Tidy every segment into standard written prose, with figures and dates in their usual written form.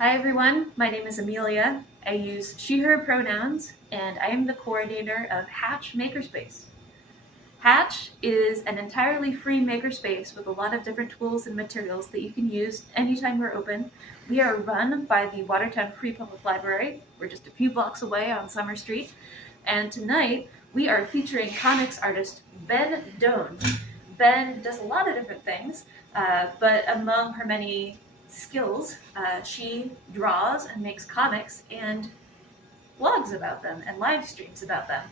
Hi everyone, my name is Amelia. I use she/her pronouns, and I am the coordinator of Hatch Makerspace. Hatch is an entirely free makerspace with a lot of different tools and materials that you can use anytime we're open. We are run by the Watertown Free Public Library. We're just a few blocks away on Summer Street. And tonight we are featuring comics artist Ben Doan. Ben does a lot of different things, but among her many skills, she draws and makes comics and blogs about them and live streams about them.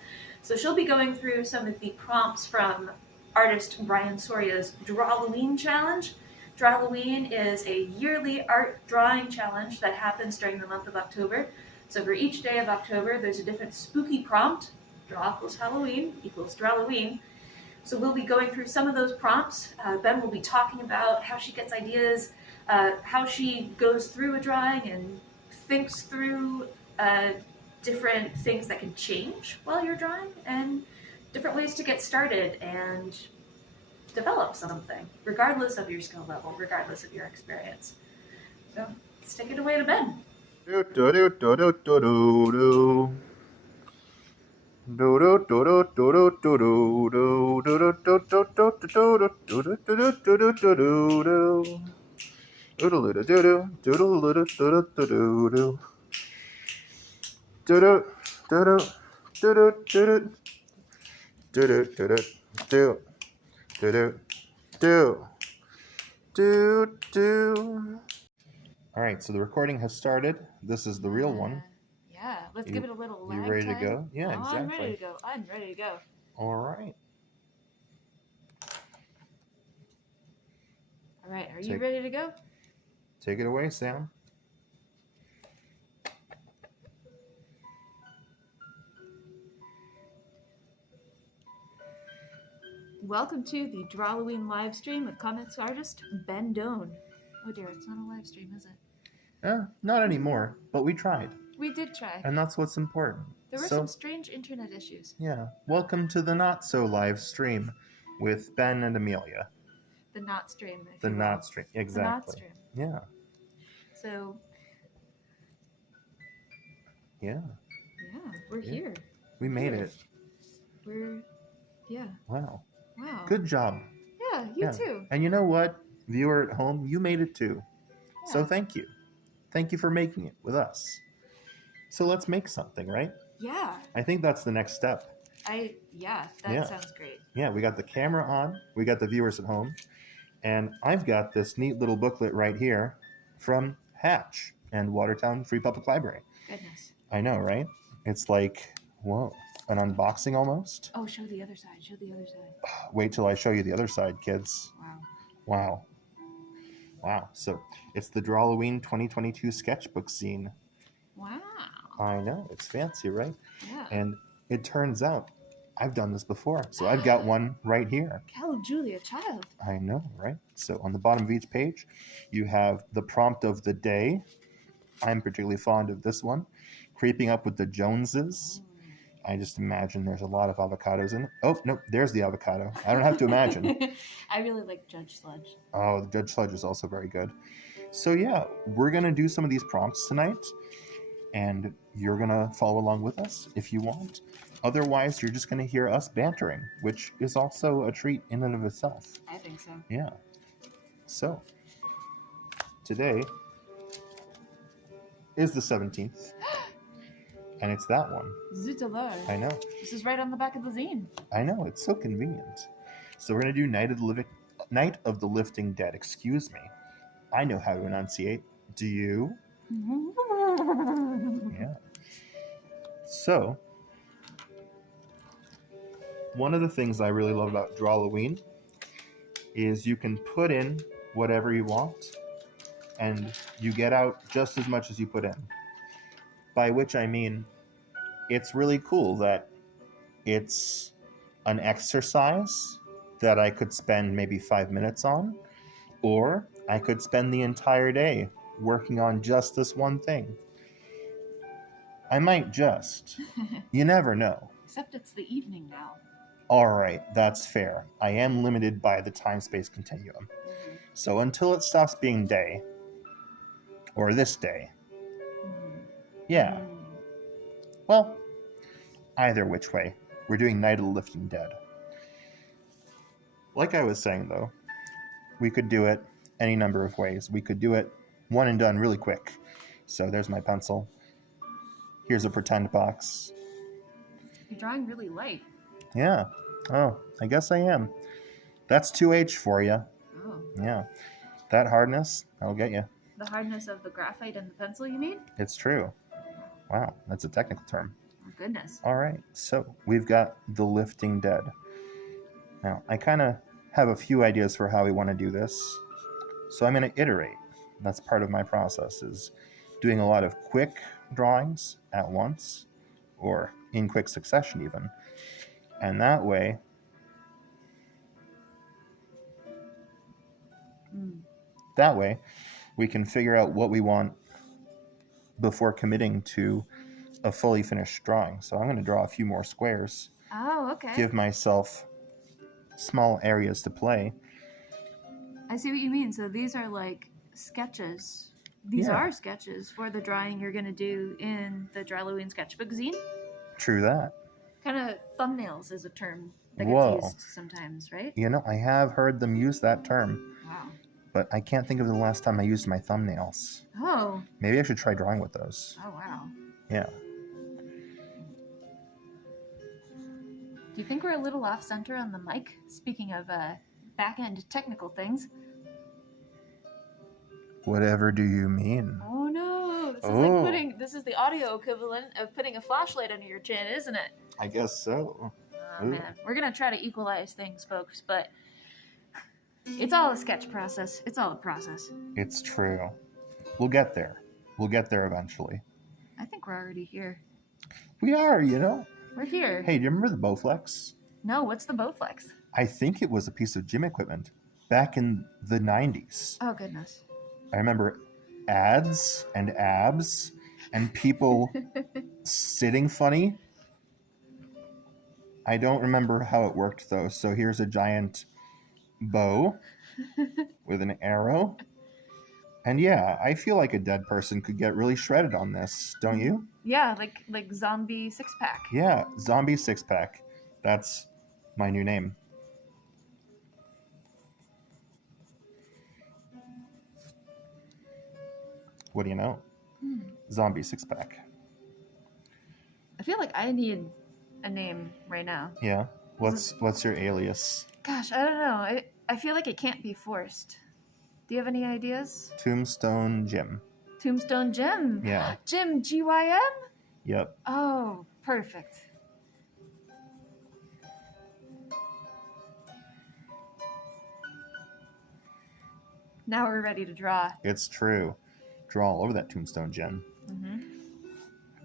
So she'll be going through some of the prompts from artist Brian Soria's Drawlloween challenge. Drawlloween is a yearly art drawing challenge that happens during the month of October. So for each day of October, there's a different spooky prompt. Draw equals Halloween equals Drawlloween. So we'll be going through some of those prompts. Ben will be talking about how she gets ideas, how she goes through a drawing and thinks through different things that can change while you're drawing, and different ways to get started and develop something, regardless of your skill level, regardless of your experience. So let's take it away to Ben. All right, so the recording has started. This is the real one. Yeah, let's give it a little lag You ready time. to go? Yeah, exactly. I'm ready to go. I'm ready to go. All right. All right, are you ready to go? Take it away, Sam. Welcome to the Drawlloween live stream with comics artist Ben Doan. Oh dear, it's not a live stream, is it? Not anymore, but we tried. We did try. And that's what's important. There were some strange internet issues. Yeah. Welcome to the not so live stream with Ben and Amelia. The not stream. The not stream. Exactly. The not stream. Yeah. So. Yeah. Yeah, we're here. We made it. Yeah. Wow. Wow. Good job. Yeah, you too. And you know what? Viewer at home, you made it too. Yeah. So thank you. Thank you for making it with us. So let's make something, right? Yeah. I think that's the next step. That sounds great. Yeah, we got the camera on. We got the viewers at home. And I've got this neat little booklet right here from Hatch and Watertown Free Public Library. Goodness. I know, right? It's like, whoa, an unboxing almost. Oh, show the other side. Show the other side. Wait till I show you the other side, kids. Wow. Wow. So it's the Drawlloween 2022 Sketchbook Zine. Wow. I know. It's fancy, right? Yeah. And it turns out I've done this before. So I've got one right here. Hello, Julia, child. I know, right? So on the bottom of each page, you have the prompt of the day. I'm particularly fond of this one. Creeping Up with the Joneses. I just imagine there's a lot of avocados in it. Oh, no, there's the avocado. I don't have to imagine. I really like Judge Sludge. Oh, the Judge Sludge is also very good. So yeah, we're going to do some of these prompts tonight, and you're going to follow along with us if you want. Otherwise, you're just going to hear us bantering, which is also a treat in and of itself. I think so. Yeah. So, today is the 17th. And it's that one. Zut alors. I know. This is right on the back of the zine. I know. It's so convenient. So we're going to do Night of the Lifting Dead. Excuse me. I know how to enunciate. Do you? Yeah. So, one of the things I really love about Drawlloween is you can put in whatever you want, and you get out just as much as you put in. By which I mean, it's really cool that it's an exercise that I could spend maybe 5 minutes on, or I could spend the entire day working on just this one thing. I might just. You never know. Except it's the evening now. All right, that's fair. I am limited by the time-space continuum. So until it stops being day, or this day, Yeah. Mm. Well, either which way, we're doing Night of the Living Dead. Like I was saying, though, we could do it any number of ways. We could do it one and done really quick. So there's my pencil. Here's a pretend box. You're drawing really light. Yeah. Oh, I guess I am. That's 2H for you. Oh. Yeah. That hardness, that'll get you. The hardness of the graphite and the pencil, you mean? It's true. Wow, that's a technical term. Oh, goodness. All right, so we've got the Lifting Dead. Now, I kind of have a few ideas for how we want to do this. So I'm going to iterate. That's part of my process, is doing a lot of quick drawings at once, or in quick succession even. And that way, we can figure out what we want before committing to a fully finished drawing. So I'm going to draw a few more squares. Oh, okay. Give myself small areas to play. I see what you mean. So these are like sketches. These are sketches for the drawing you're going to do in the Drawlloween Sketchbook Zine. True that. Kind of thumbnails is a term that gets Whoa. used sometimes, right? You know, I have heard them use that term, Wow. but I can't think of the last time I used my thumbnails. Oh. Maybe I should try drawing with those. Oh, wow. Yeah. Do you think we're a little off center on the mic? Speaking of back-end technical things. Whatever do you mean? Oh no! This is the audio equivalent of putting a flashlight under your chin, isn't it? I guess so. Oh man, we're gonna try to equalize things, folks, but it's all a sketch process. It's all a process. It's true. We'll get there. We'll get there eventually. I think we're already here. We are, you know. We're here. Hey, do you remember the Bowflex? No, what's the Bowflex? I think it was a piece of gym equipment back in the 90s. Oh goodness. I remember ads and abs and people sitting funny. I don't remember how it worked though. So here's a giant bow with an arrow. And yeah, I feel like a dead person could get really shredded on this, don't you? Yeah, like zombie six-pack. Yeah, zombie six-pack. That's my new name. What do you know? Zombie six-pack. I feel like I need a name right now. Yeah. What's your alias? Gosh, I don't know. I feel like it can't be forced. Do you have any ideas? Tombstone Jim. Tombstone Jim. Yeah. Jim, GYM? Yep. Oh, perfect. Now we're ready to draw. It's true. Draw all over that Tombstone Jim. Mm-hmm.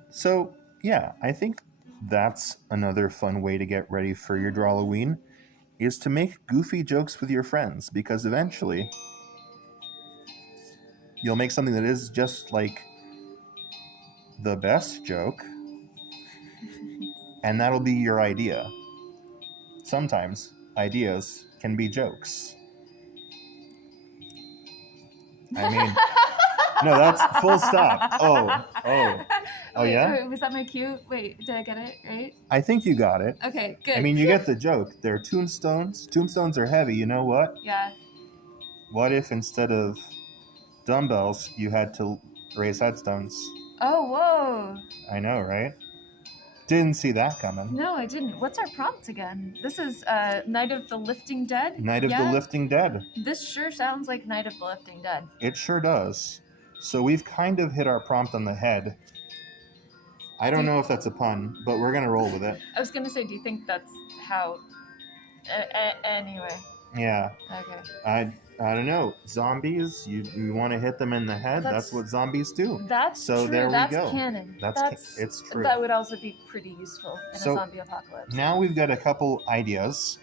So, yeah, I think that's another fun way to get ready for your Drawlloween, is to make goofy jokes with your friends, because eventually you'll make something that is just like the best joke, and that'll be your idea. Sometimes ideas can be jokes. I mean, no, that's full stop. Oh, Wait, yeah? Wait, was that my cue? Wait, did I get it right? I think you got it. Okay, good. I mean, you get the joke. They're tombstones. Tombstones are heavy. You know what? Yeah. What if instead of dumbbells, you had to raise headstones? Oh, whoa. I know, right? Didn't see that coming. No, I didn't. What's our prompt again? This is Night of the Living Dead? Night of the Living Dead. This sure sounds like Night of the Living Dead. It sure does. So we've kind of hit our prompt on the head. I don't know if that's a pun, but we're going to roll with it. I was going to say, do you think that's how... anyway. Yeah. Okay. I don't know. Zombies, you want to hit them in the head? That's what zombies do. That's so true. There that's we go. Canon. It's true. That would also be pretty useful in a zombie apocalypse. Now we've got a couple ideas,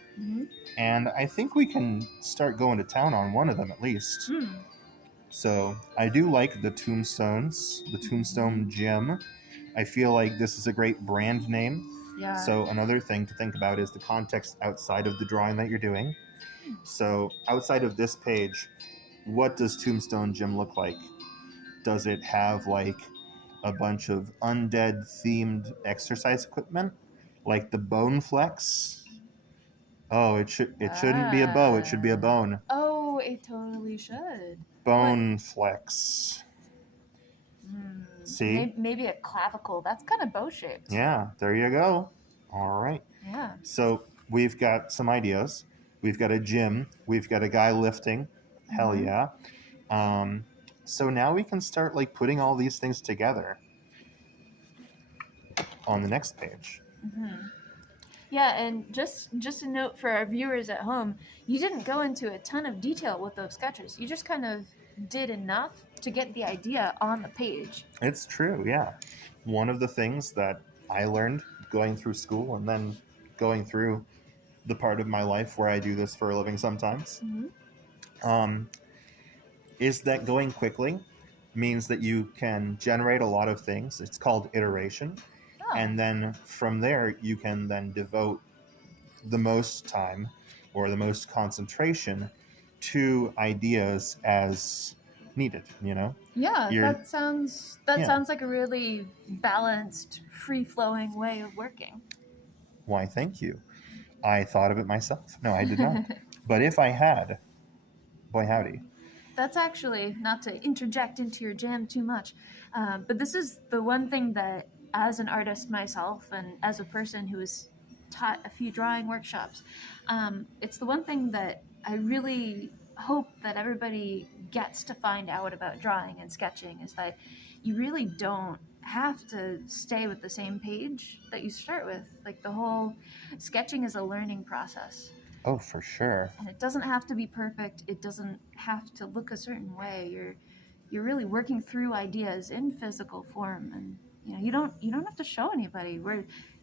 and I think we can start going to town on one of them at least. So I do like the tombstones, the Tombstone Gym. I feel like this is a great brand name. Yeah. So another thing to think about is the context outside of the drawing that you're doing. So outside of this page, what does Tombstone Gym look like? Does it have like a bunch of undead themed exercise equipment, like the Bone Flex. Oh, it shouldn't be a bow. It should be a bone. Oh, it totally should. Bone Flex. See? Maybe a clavicle. That's kind of bow shaped. Yeah, there you go. All right. Yeah. So we've got some ideas. We've got a gym. We've got a guy lifting. Hell yeah. So now we can start like putting all these things together on the next page. Yeah, and just a note for our viewers at home, you didn't go into a ton of detail with those sketches. You just kind of did enough to get the idea on the page. It's true, yeah. One of the things that I learned going through school and then going through the part of my life where I do this for a living sometimes, is that going quickly means that you can generate a lot of things. It's called iteration. And then from there, you can then devote the most time or the most concentration to ideas as needed, you know? Yeah, that sounds like a really balanced, free-flowing way of working. Why, thank you. I thought of it myself. No, I did not. But if I had, boy howdy. That's actually, not to interject into your jam too much, but this is the one thing that, as an artist myself and as a person who has taught a few drawing workshops, it's the one thing that I really hope that everybody gets to find out about drawing and sketching, is that you really don't have to stay with the same page that you start with. Like, the whole sketching is a learning process. Oh, for sure. And it doesn't have to be perfect. It doesn't have to look a certain way. You're really working through ideas in physical form, and you don't have to show anybody.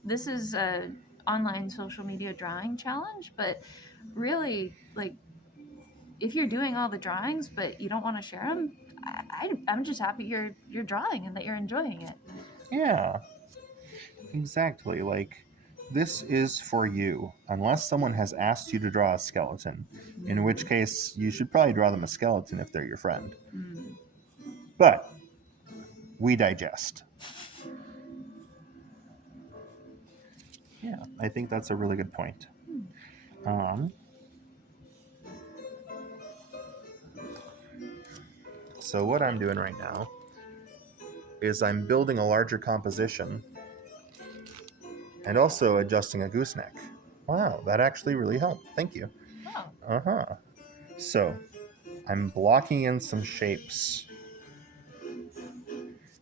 This is a online social media drawing challenge, but really, like, if you're doing all the drawings but you don't want to share them, I'm just happy you're drawing and that you're enjoying it. Yeah, exactly. Like, this is for you, unless someone has asked you to draw a skeleton, in which case you should probably draw them a skeleton if they're your friend. But we digest. Yeah, I think that's a really good point. So what I'm doing right now is I'm building a larger composition and also adjusting a gooseneck. Wow, that actually really helped. Thank you. Oh. So I'm blocking in some shapes.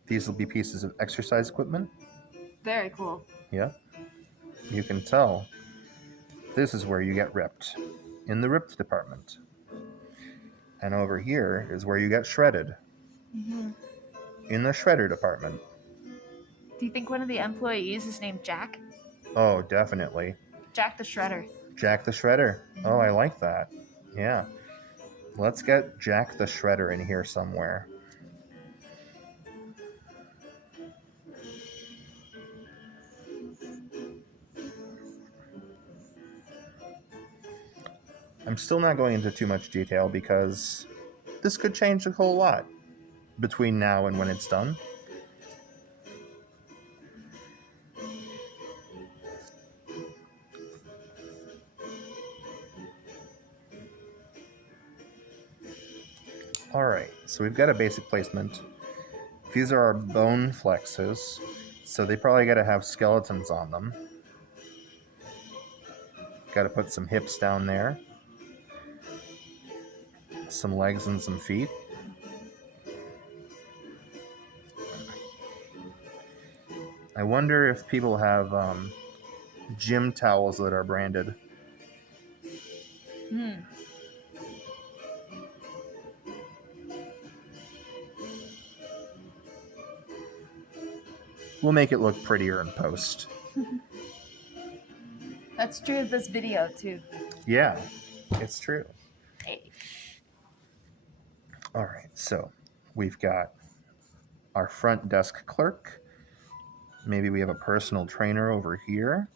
These will be pieces of exercise equipment. Very cool. Yeah. You can tell this is where you get ripped, in the ripped department. And over here is where you get shredded, in the shredder department. Do you think one of the employees is named Jack? Oh, definitely. Jack the Shredder. Jack the Shredder. Oh, I like that. Yeah. Let's get Jack the Shredder in here somewhere. I'm still not going into too much detail because this could change a whole lot between now and when it's done. Alright, so we've got a basic placement. These are our bone flexes, so they probably got to have skeletons on them. Got to put some hips down there. Some legs and some feet. I wonder if people have gym towels that are branded. We'll make it look prettier in post. That's true of this video too. Yeah, it's true. Hey. All right, so we've got our front desk clerk. Maybe we have a personal trainer over here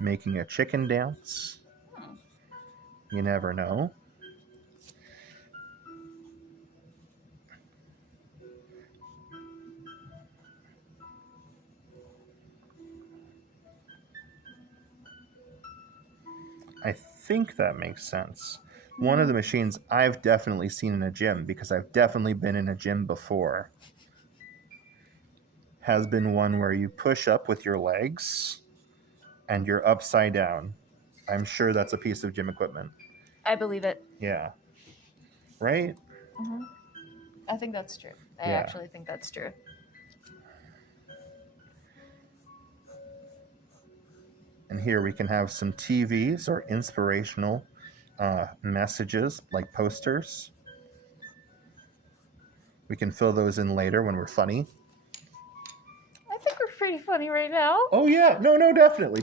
making a chicken dance. You never know. think that makes sense. One of the machines I've definitely seen in a gym, because I've definitely been in a gym before, has been one where you push up with your legs and you're upside down. I'm sure that's a piece of gym equipment. I believe it. Yeah. Right? Mm-hmm. I think that's true. I actually think that's true. And here we can have some TVs or inspirational messages like posters. We can fill those in later when we're funny. I think we're pretty funny right now. Oh yeah, no, definitely.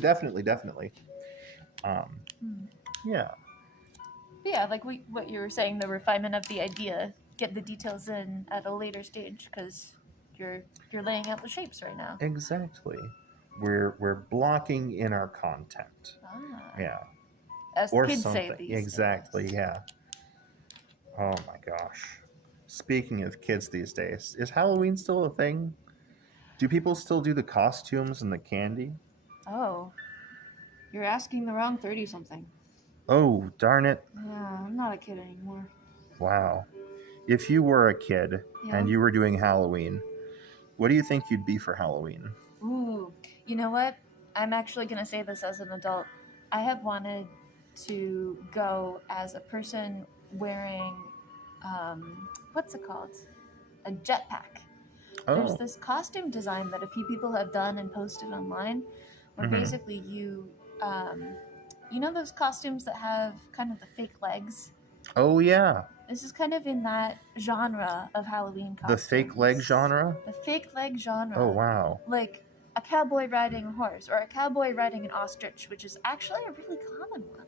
Yeah. Yeah, like what you were saying, the refinement of the idea, get the details in at a later stage because you're laying out the shapes right now. Exactly. We're blocking in our content. Yeah. As Or kids something. say these Exactly, days. yeah. Oh my gosh. Speaking of kids these days, is Halloween still a thing? Do people still do the costumes and the candy? Oh. You're asking the wrong 30-something. Oh, darn it. Yeah, I'm not a kid anymore. Wow. If you were a kid and you were doing Halloween, what do you think you'd be for Halloween? Ooh, you know what? I'm actually going to say this as an adult. I have wanted to go as a person wearing, what's it called? A jetpack. Oh. There's this costume design that a few people have done and posted online where basically you know those costumes that have kind of the fake legs? Oh, yeah. This is kind of in that genre of Halloween costumes. The fake leg genre? The fake leg genre. Oh, wow. Like a cowboy riding a horse or a cowboy riding an ostrich, which is actually a really common one.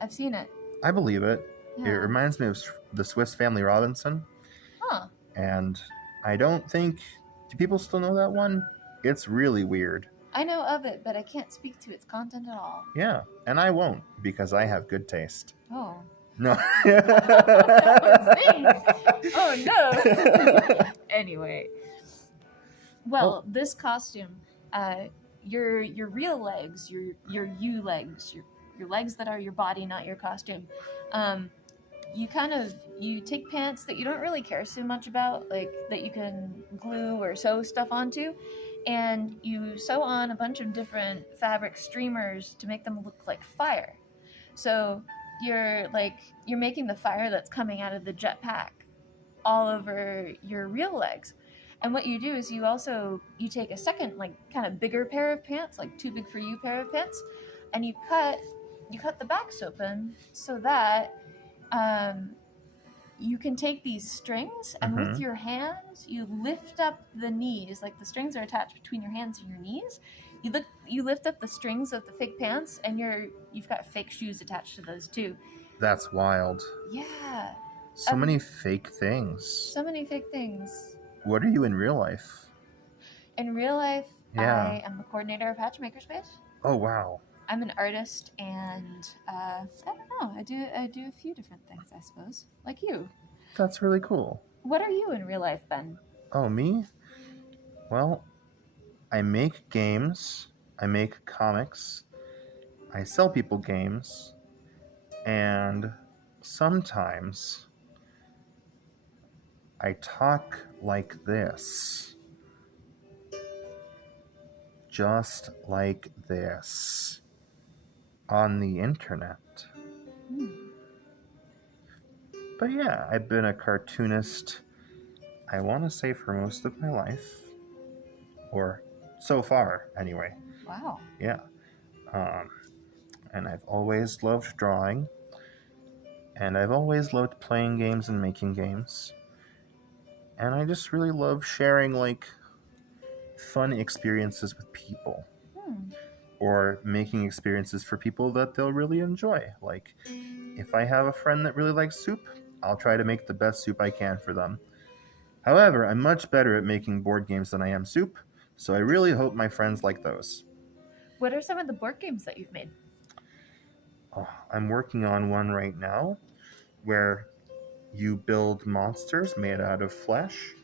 I've seen it. I believe it. Yeah. It reminds me of the Swiss Family Robinson. Huh. And I don't think... Do people still know that one? It's really weird. I know of it, but I can't speak to its content at all. Yeah, and I won't, because I have good taste. Oh. No. Oh, no. Anyway. Well, this costume, your real legs, your you legs, your legs that are your body, not your costume, you take pants that you don't really care so much about, like that you can glue or sew stuff onto, and you sew on a bunch of different fabric streamers to make them look like fire. So you're making the fire that's coming out of the jetpack all over your real legs. And what you do is you take a second, like kind of bigger pair of pants, like too big for you pair of pants, and you cut the backs open so that you can take these strings and with your hands you lift up the knees, like the strings are attached between your hands and your knees. You lift up the strings of the fake pants and you've got fake shoes attached to those too. That's wild. Yeah. So many fake things. So many fake things. What are you in real life? In real life, I am the coordinator of Hatch Makerspace. Oh, wow. I'm an artist, and I don't know. I do a few different things, I suppose, like you. That's really cool. What are you in real life, Ben? Oh, me? Well, I make games. I make comics. I sell people games. And sometimes I talk like this. Just like this. On the internet. But yeah, I've been a cartoonist, I want to say, for most of my life. Or so far, anyway. Wow. Yeah. And I've always loved drawing. And I've always loved playing games and making games. And I just really love sharing, like, fun experiences with people. Or making experiences for people that they'll really enjoy. Like, if I have a friend that really likes soup, I'll try to make the best soup I can for them. However, I'm much better at making board games than I am soup, so I really hope my friends like those. What are some of the board games that you've made? Oh, I'm working on one right now where you build monsters made out of flesh.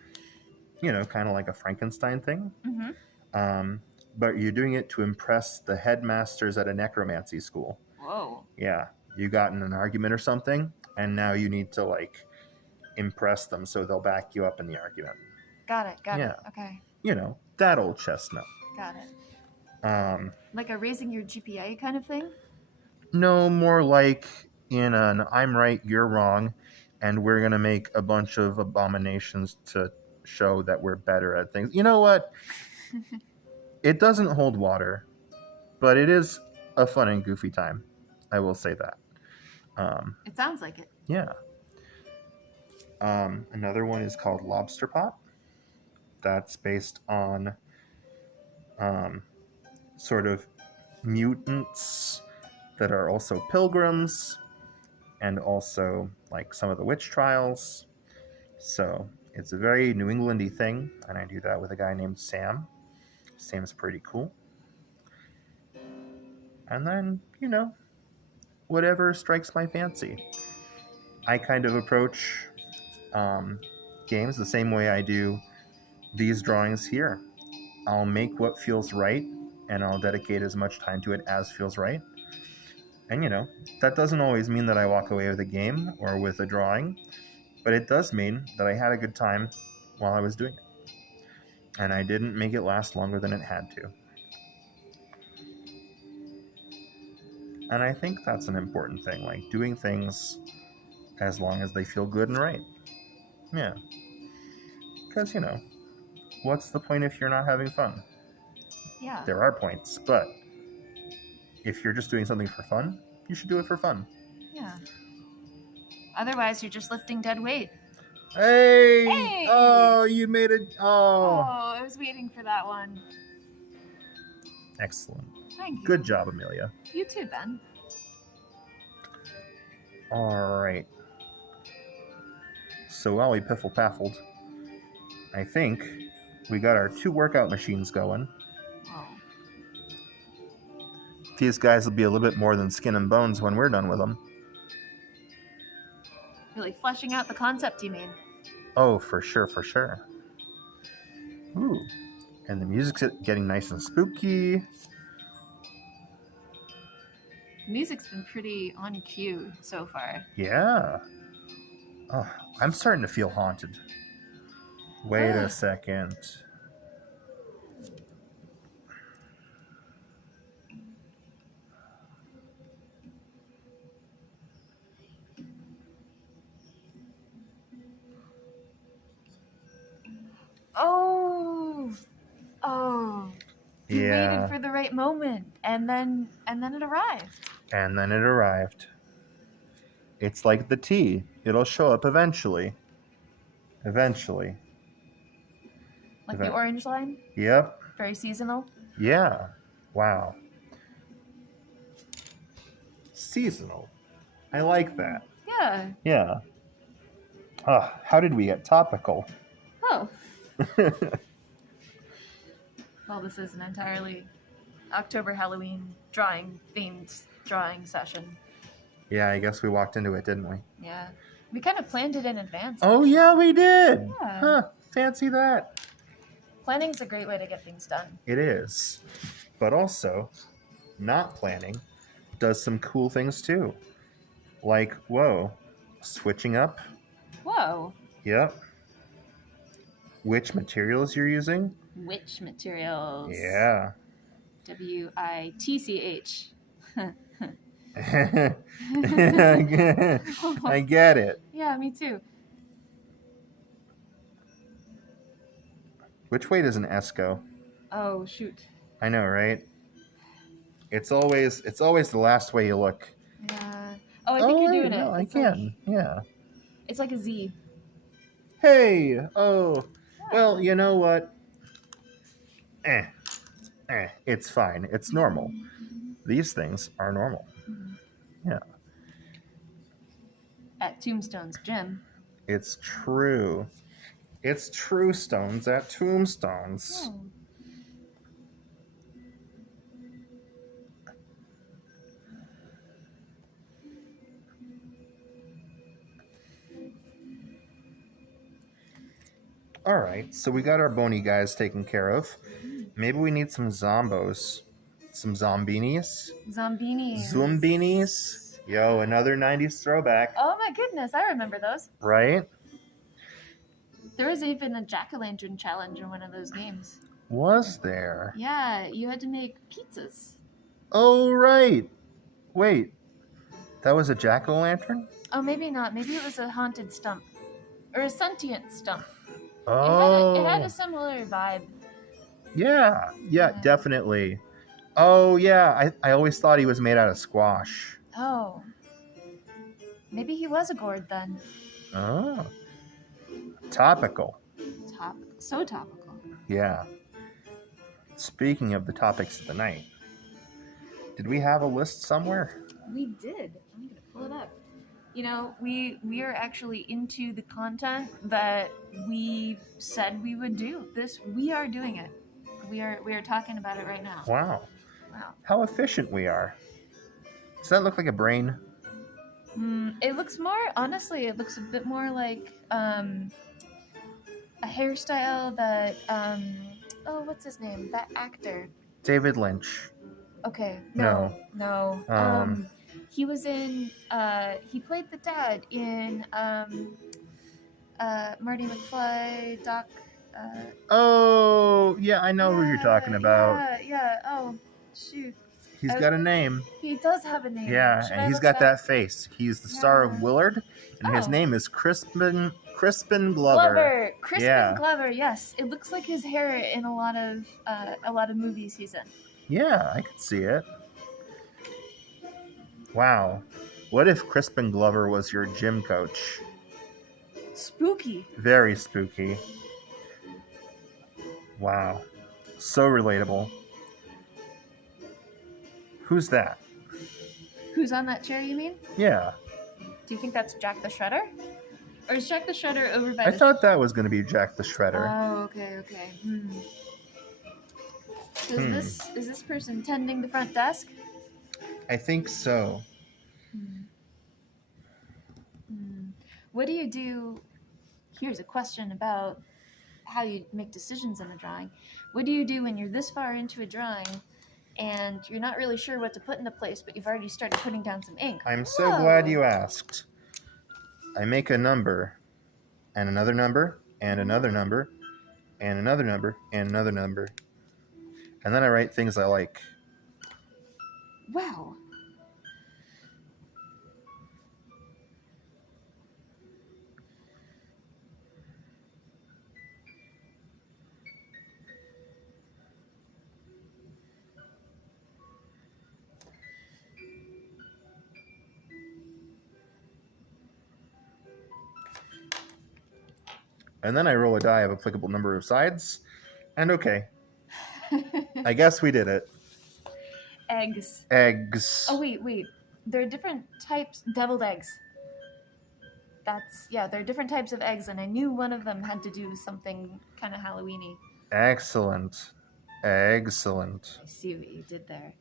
You know, kind of like a Frankenstein thing. Mm-hmm. But you're doing it to impress the headmasters at a necromancy school. Whoa. Yeah, you got in an argument or something, and now you need to like impress them so they'll back you up in the argument. Got it. Yeah. Okay. You know, that old chestnut. Got it. Um, Like a raising your GPA kind of thing? no, more like in an I'm right, you're wrong, and we're gonna make a bunch of abominations to show that we're better at things. You know what? It doesn't hold water, but it is a fun and goofy time. I will say that. It sounds like it. Yeah. Another one is called Lobster Pot. That's based on sort of mutants that are also pilgrims, and also like some of the witch trials. So it's a very New Englandy thing, and I do that with a guy named Sam. Sam's pretty cool. And then, you know, whatever strikes my fancy. I kind of approach games the same way I do these drawings here. I'll make what feels right, and I'll dedicate as much time to it as feels right. And, you know, that doesn't always mean that I walk away with a game or with a drawing, but it does mean that I had a good time while I was doing it. And I didn't make it last longer than it had to. And I think that's an important thing, like doing things as long as they feel good and right. Yeah. Because, you know, what's the point if you're not having fun? Yeah. There are points, but if you're just doing something for fun, you should do it for fun. Yeah. Otherwise, you're just lifting dead weight. Hey! Hey! Oh, you made it. Oh, Oh. I was waiting for that one. Excellent. Thank you. Good job, Amelia. You too, Ben. All right. So while we piffle-paffled, I think we got our 2 workout machines going. Oh. These guys will be a little bit more than skin and bones when we're done with them. Really fleshing out the concept, you mean? Oh, for sure, for sure. Ooh. And the music's getting nice and spooky. The music's been pretty on cue so far. Yeah. Oh, I'm starting to feel haunted. Wait a second. Oh. You waited for the right moment, and then it arrived. And then it arrived. It's like the tea. It'll show up eventually. Eventually. Like the orange line? Yep. Very seasonal? Yeah. Wow. Seasonal. I like that. Yeah. Yeah. How did we get topical? Oh. Well, this is an entirely October Halloween themed drawing session. Yeah, I guess we walked into it, didn't we? Yeah. We kind of planned it in advance. Oh, yeah, we did. Yeah. Huh. Fancy that. Planning's a great way to get things done. It is. But also, not planning does some cool things too. Like, whoa, switching up. Whoa. Yep. Which materials you're using. Which materials? Yeah. WITCH. I get it. Yeah, me too. Which way does an S go? Oh, shoot. I know, right? It's always the last way you look. Yeah. Oh, I think you're doing it. No, I It's can. Yeah. It's like a Z. Hey. Oh. Well, you know what? It's fine. It's normal. These things are normal. Yeah. At Tombstone's gym. It's true. It's true, Stones at Tombstones. Oh. All right, so we got our bony guys taken care of. Maybe we need some zombos Some Zombinis. Zombinis. Zombinis. Yo, another 90s throwback. Oh my goodness, I remember those. Right? There was even a jack-o'-lantern challenge in one of those games. Was there? Yeah, you had to make pizzas. Oh, right. Wait. That was a jack-o'-lantern? Oh, maybe not. Maybe it was a haunted stump. Or a sentient stump. Oh. It had a similar vibe. Yeah, definitely. Oh, yeah. I always thought he was made out of squash. Oh. Maybe he was a gourd then. Oh. Topical. So topical. Yeah. Speaking of the topics of the night, did we have a list somewhere? We did. I'm going to pull it up. You know, we are actually into the content that we said we would do. We are doing it. We are talking about it right now. Wow. Wow. How efficient we are. Does that look like a brain? It looks more, honestly, it looks a bit more like a hairstyle that, what's his name? That actor. David Lynch. Okay. No. He was in, he played the dad in, Marty McFly, Doc. Oh, yeah, I know who you're talking about. Yeah. Oh, shoot. He's got a name. He does have a name. Yeah, Should and I he's look got it that up? face. He's the star of Willard, and his Oh. name is Crispin Glover. Crispin Glover. Yes, it looks like his hair in a lot of movies he's in. Yeah, I could see it. Wow. What if Crispin Glover was your gym coach? Spooky. Very spooky. Wow. So relatable. Who's that? Who's on that chair, you mean? Yeah. Do you think that's Jack the Shredder? Or is Jack the Shredder over by I the... thought that was going to be Jack the Shredder. Oh, okay. So is this person tending the front desk? I think so. What do you do? Here's a question about how you make decisions in a drawing. What do you do when you're this far into a drawing and you're not really sure what to put into place, but you've already started putting down some ink? I'm so glad you asked. I make a number, and another number, and another number, and another number, and another number. And then I write things I like. Wow. And then I roll a die of applicable number of sides, and okay. I guess we did it. Eggs. Eggs. Oh, wait. There are different types. Deviled eggs. There are different types of eggs, and I knew one of them had to do with something kind of Halloween-y. Excellent. I see what you did there.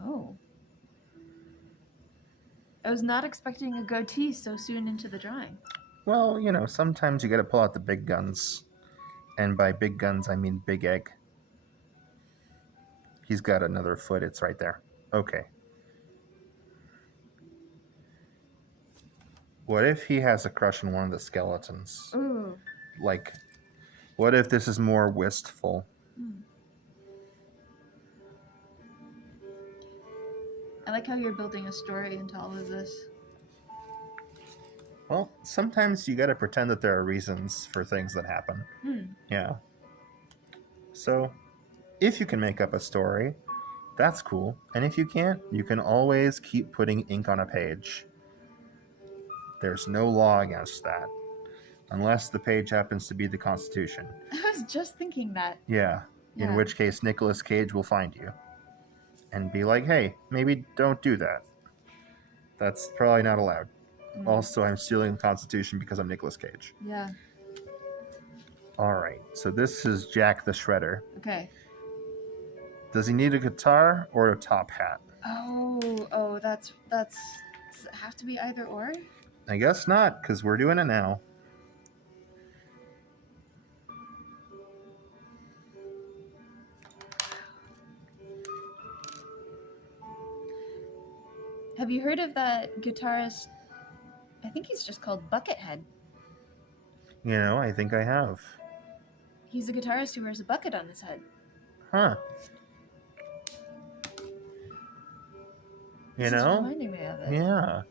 Oh. I was not expecting a goatee so soon into the drawing. Well, sometimes you gotta pull out the big guns. And by big guns, I mean big egg. He's got another foot. It's right there. Okay. What if he has a crush on one of the skeletons? Ooh. Like, what if this is more wistful? I like how you're building a story into all of this. Well, sometimes you gotta pretend that there are reasons for things that happen. Yeah. So, if you can make up a story, that's cool. And if you can't, you can always keep putting ink on a page. There's no law against that. Unless the page happens to be the Constitution. I was just thinking that. Yeah. In which case, Nicolas Cage will find you. And be like, hey, maybe don't do that. That's probably not allowed. Also, I'm stealing the Constitution because I'm Nicolas Cage. Yeah. Alright, so this is Jack the Shredder. Okay. Does he need a guitar or a top hat? Oh, that's... Does it have to be either or? I guess not, because we're doing it now. Have you heard of that guitarist? I think he's just called Buckethead. You know, I think I have. He's a guitarist who wears a bucket on his head. Huh. You This is know? reminding me of it. Yeah.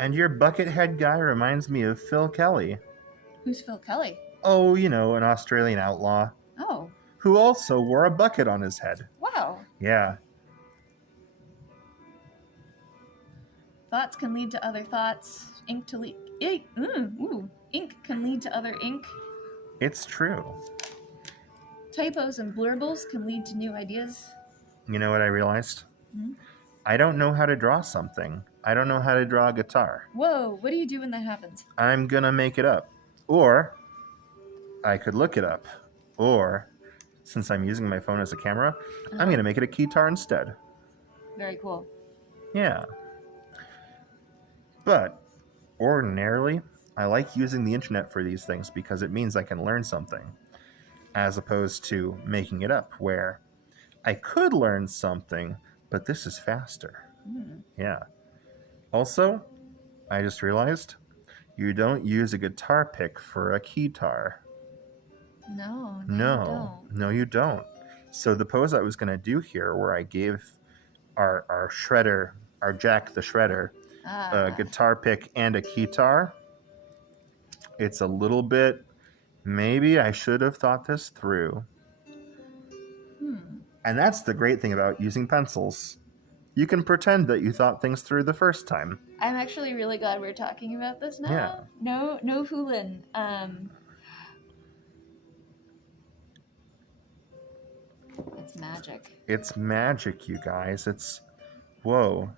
And your Buckethead guy reminds me of Phil Kelly. Who's Phil Kelly? Oh, you know, an Australian outlaw Oh, who also wore a bucket on his head. wow. Yeah. Thoughts can lead to other thoughts. Ink to lead. Ink can lead to other ink. It's true. Typos and blurbles can lead to new ideas. You know what I realized? Hmm? I don't know how to draw something. I don't know how to draw a guitar. Whoa, what do you do when that happens? I'm gonna make it up. Or I could look it up. Or, since I'm using my phone as a camera, I'm gonna make it a keytar instead. Very cool. Yeah. But ordinarily, I like using the internet for these things because it means I can learn something, as opposed to making it up, where I could learn something, but this is faster. Yeah. Also, I just realized you don't use a guitar pick for a keytar. No, you don't. So the pose I was going to do here, where I gave our shredder, our Jack the Shredder, a guitar pick and a keytar, it's a little bit, maybe I should have thought this through. And that's the great thing about using pencils. You can pretend that you thought things through the first time. I'm actually really glad we're talking about this now. Yeah. No fooling. It's magic. It's magic, you guys. It's, whoa.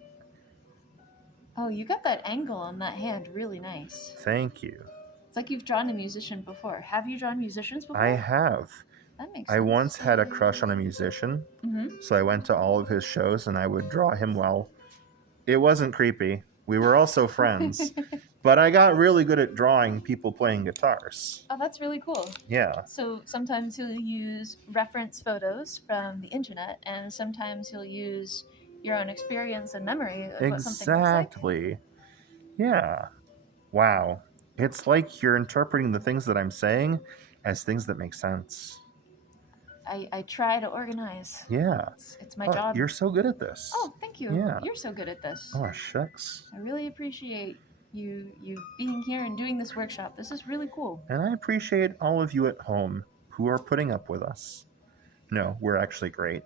Oh, you got that angle on that hand really nice. Thank you. It's like you've drawn a musician before. Have you drawn musicians before? I have. That makes sense. I once had a crush on a musician, so I went to all of his shows and I would draw him well. It wasn't creepy. We were also friends. But I got really good at drawing people playing guitars. Oh, that's really cool. Yeah. So sometimes he'll use reference photos from the internet, and sometimes he'll use your own experience and memory of what something looks like. Exactly. Yeah. Wow. It's like you're interpreting the things that I'm saying as things that make sense. I try to organize. Yeah. It's my job. You're so good at this. Oh, thank you. Yeah. You're so good at this. Oh, shucks. I really appreciate you being here and doing this workshop. This is really cool. And I appreciate all of you at home who are putting up with us. No, we're actually great.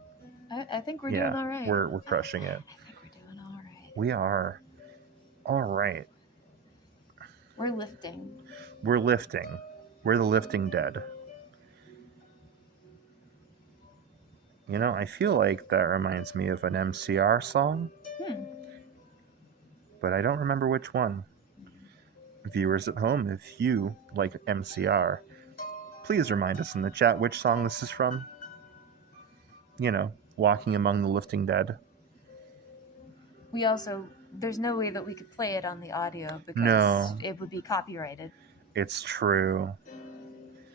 I think we're doing all right. We're crushing it. I think we're doing all right. We are. All right. We're lifting. We're lifting. We're the lifting dead. You know, I feel like that reminds me of an MCR song. But I don't remember which one. Viewers at home, if you like MCR, please remind us in the chat which song this is from. You know, Walking Among the Lifting Dead. There's no way that we could play it on the audio because it would be copyrighted. It's true.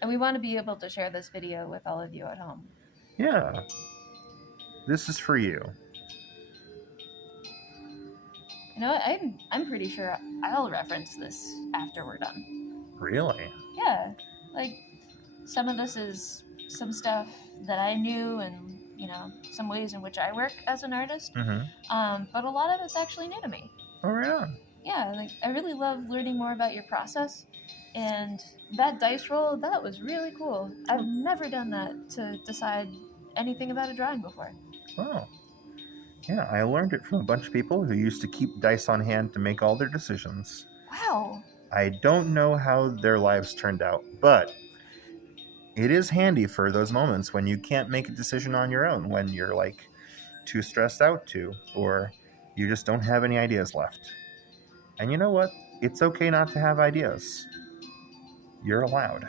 And we want to be able to share this video with all of you at home. Yeah. This is for you. You know, I'm pretty sure I'll reference this after we're done. Really? Yeah. Like, some of this is some stuff that I knew and, you know, some ways in which I work as an artist. But a lot of it's actually new to me. Oh, yeah. Yeah, like, I really love learning more about your process. And that dice roll, that was really cool. I've never done that to decide anything about a drawing before. Oh. Yeah, I learned it from a bunch of people who used to keep dice on hand to make all their decisions. Wow. I don't know how their lives turned out, but it is handy for those moments when you can't make a decision on your own, when you're, like, too stressed out to, or you just don't have any ideas left. And you know what? It's okay not to have ideas. You're allowed.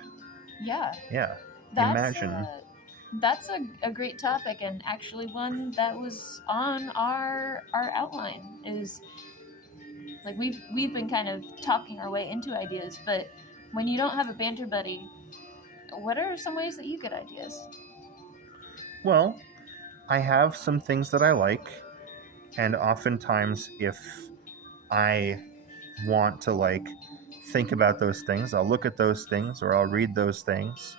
Yeah. Yeah. Imagine. That's a great topic, and actually one that was on our outline. Is like we've been kind of talking our way into ideas, but when you don't have a banter buddy, what are some ways that you get ideas? Well, I have some things that I like, And oftentimes, if I want to like think about those things, I'll look at those things or I'll read those things.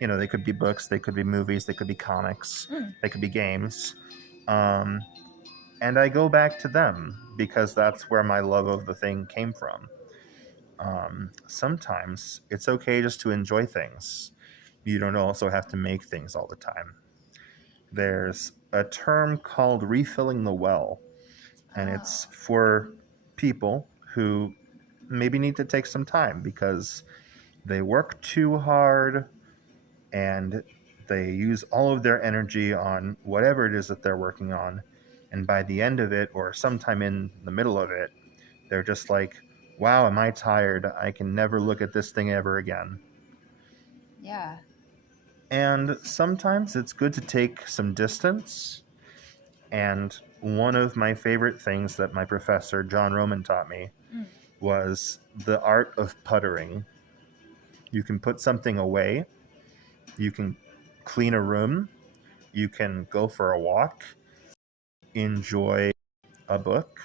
You know, they could be books, they could be movies, they could be comics, they could be games. Um, and I go back to them because that's where my love of the thing came from. Sometimes it's okay just to enjoy things. You don't also have to make things all the time. There's a term called refilling the well, and it's for people who maybe need to take some time because they work too hard and they use all of their energy on whatever it is that they're working on. And by the end of it, or sometime in the middle of it, they're just like, wow, am I tired? I can never look at this thing ever again. Yeah. And sometimes it's good to take some distance. And one of my favorite things that my professor, John Roman, taught me was the art of puttering. You can put something away. You can clean a room. You can go for a walk. Enjoy a book.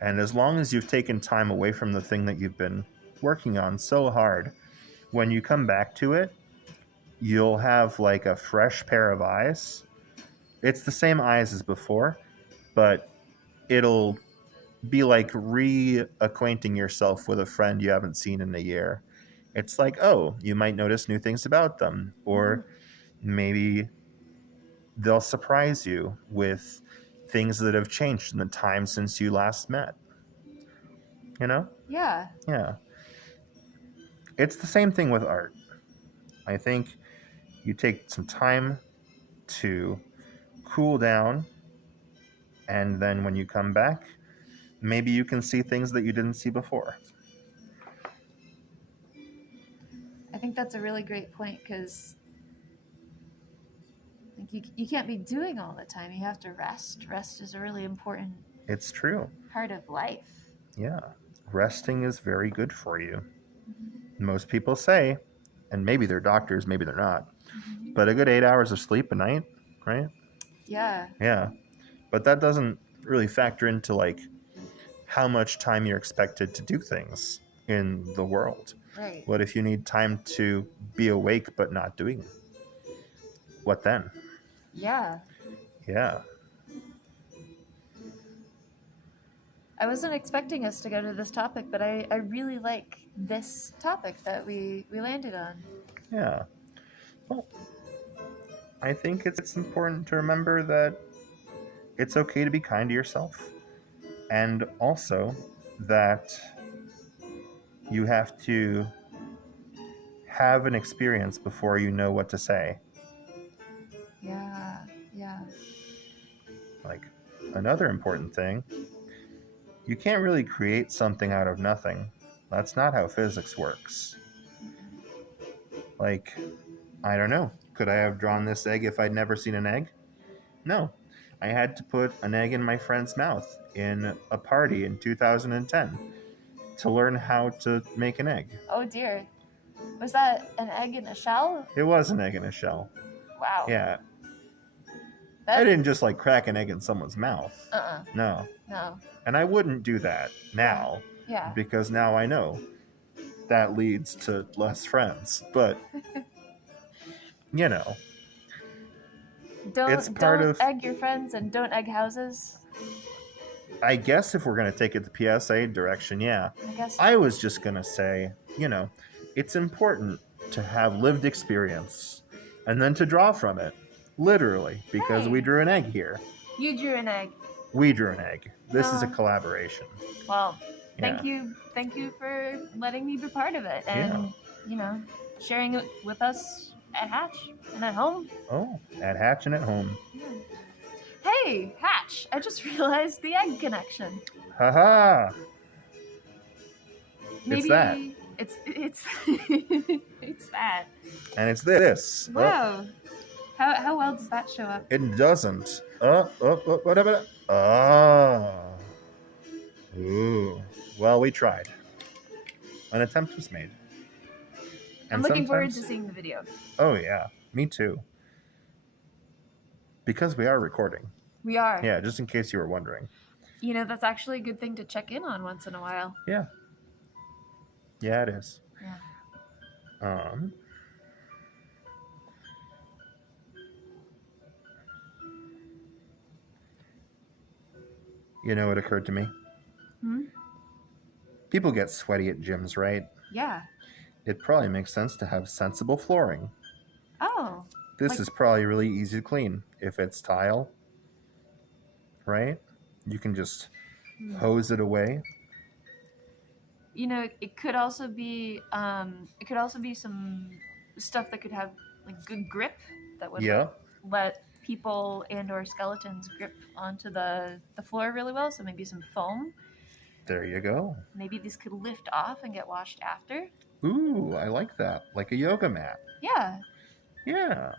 And as long as you've taken time away from the thing that you've been working on so hard, when you come back to it, you'll have like a fresh pair of eyes. It's the same eyes as before, but it'll be like reacquainting yourself with a friend you haven't seen in a year. It's like, oh, you might notice new things about them, or maybe they'll surprise you with things that have changed in the time since you last met. You know? Yeah. Yeah. It's the same thing with art. I think you take some time to cool down, and then when you come back, maybe you can see things that you didn't see before. I think that's a really great point because you can't be doing all the time. You have to rest. Rest is a really important It's true. part of life. Yeah. Resting is very good for you. Most people say, and maybe they're doctors, maybe they're not, but a good 8 hours of sleep a night, right? Yeah. Yeah. But that doesn't really factor into like how much time you're expected to do things in the world. Right. What if you need time to be awake but not doing? What then? Yeah. Yeah. I wasn't expecting us to go to this topic, but I really like this topic that we landed on. Yeah. Well, I think it's important to remember that it's okay to be kind to yourself. And also that you have to have an experience before you know what to say. Yeah. Yeah. Like, another important thing, you can't really create something out of nothing. That's not how physics works. Like, I don't know. Could I have drawn this egg if I'd never seen an egg? No. I had to put an egg in my friend's mouth in a party in 2010 to learn how to make an egg. Oh dear. Was that an egg in a shell? It was an egg in a shell. Wow. Yeah. I didn't just like crack an egg in someone's mouth. No. No. And I wouldn't do that now. Yeah. Because now I know that leads to less friends. But, you know. Don't egg your friends and don't egg houses. I guess if we're going to take it the PSA direction, yeah. I guess. I was just going to say, you know, it's important to have lived experience and then to draw from it. Literally. Because we drew an egg here. You drew an egg. We drew an egg. This is a collaboration. Well, thank you for letting me be part of it and, you know, sharing it with us at Hatch and at home. Oh, at Hatch and at home. Yeah. Hey, Hatch, I just realized the egg connection. Haha. Maybe it's that. It's it's that. And it's this. Wow. How well does that show up? It doesn't. Whatever. Ah. Ooh. Well, we tried. An attempt was made. And I'm looking forward to seeing the video. Oh, yeah. Me too. Because we are recording. We are. Yeah, just in case you were wondering. You know, that's actually a good thing to check in on once in a while. Yeah. Yeah, it is. Yeah. You know what occurred to me? Hmm? People get sweaty at gyms, right? Yeah. It probably makes sense to have sensible flooring. Oh. This is probably really easy to clean. If it's tile, right? You can just hose it away. You know, it could also be some stuff that could have like good grip that would Yeah. let people and or skeletons grip onto the floor really well. So maybe some foam. There you go. Maybe these could lift off and get washed after. Ooh, I like that. Like a yoga mat. Yeah. Yeah.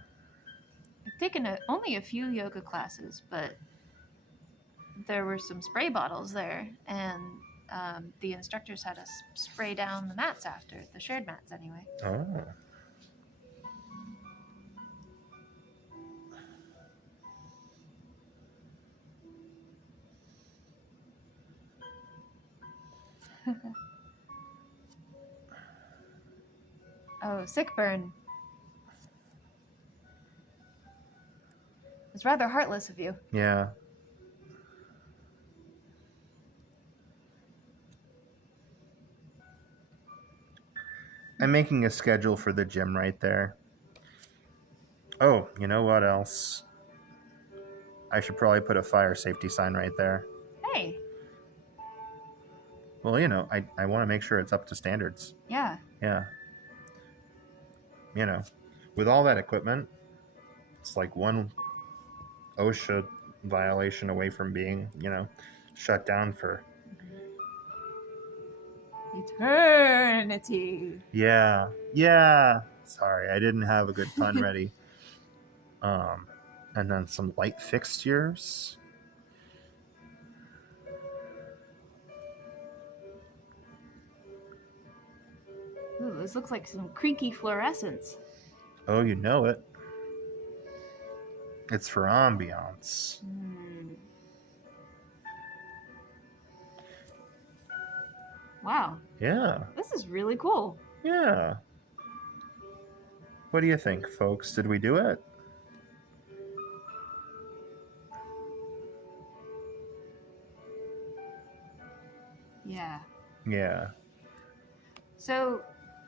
I've taken only a few yoga classes, but there were some spray bottles there, and the instructors had us spray down the mats after, the shared mats anyway. Oh. Oh, sick burn. It's rather heartless of you. Yeah. I'm making a schedule for the gym right there. Oh, you know what else? I should probably put a fire safety sign right there. Hey. Well, you know, I want to make sure it's up to standards. Yeah. Yeah. You know, with all that equipment, it's like one OSHA violation away from being, you know, shut down for eternity. Yeah. Yeah. Sorry, I didn't have a good pun ready. And then some light fixtures. Ooh, this looks like some creaky fluorescence. Oh, you know it. It's for ambiance. Wow. Yeah. This is really cool. Yeah. What do you think, folks? Did we do it? Yeah. Yeah. So,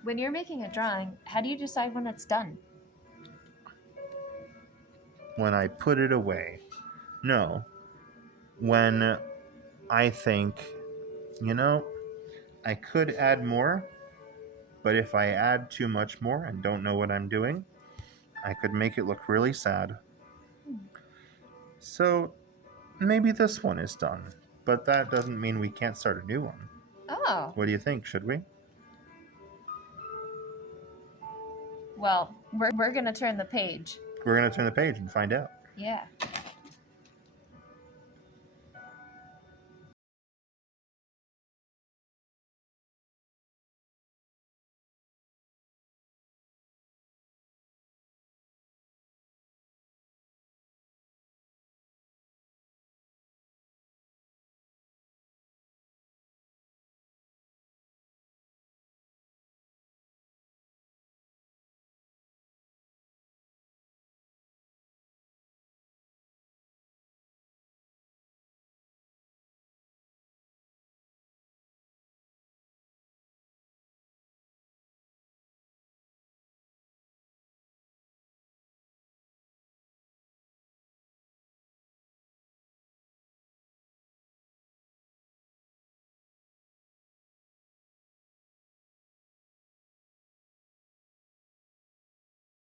when you're making a drawing, how do you decide when it's done? When I put it away. No. When I think, you know, I could add more, but if I add too much more and don't know what I'm doing, I could make it look really sad. So maybe this one is done, but that doesn't mean we can't start a new one. Oh. What do you think? Should we? Well, we're going to turn the page. We're going to turn the page and find out. Yeah.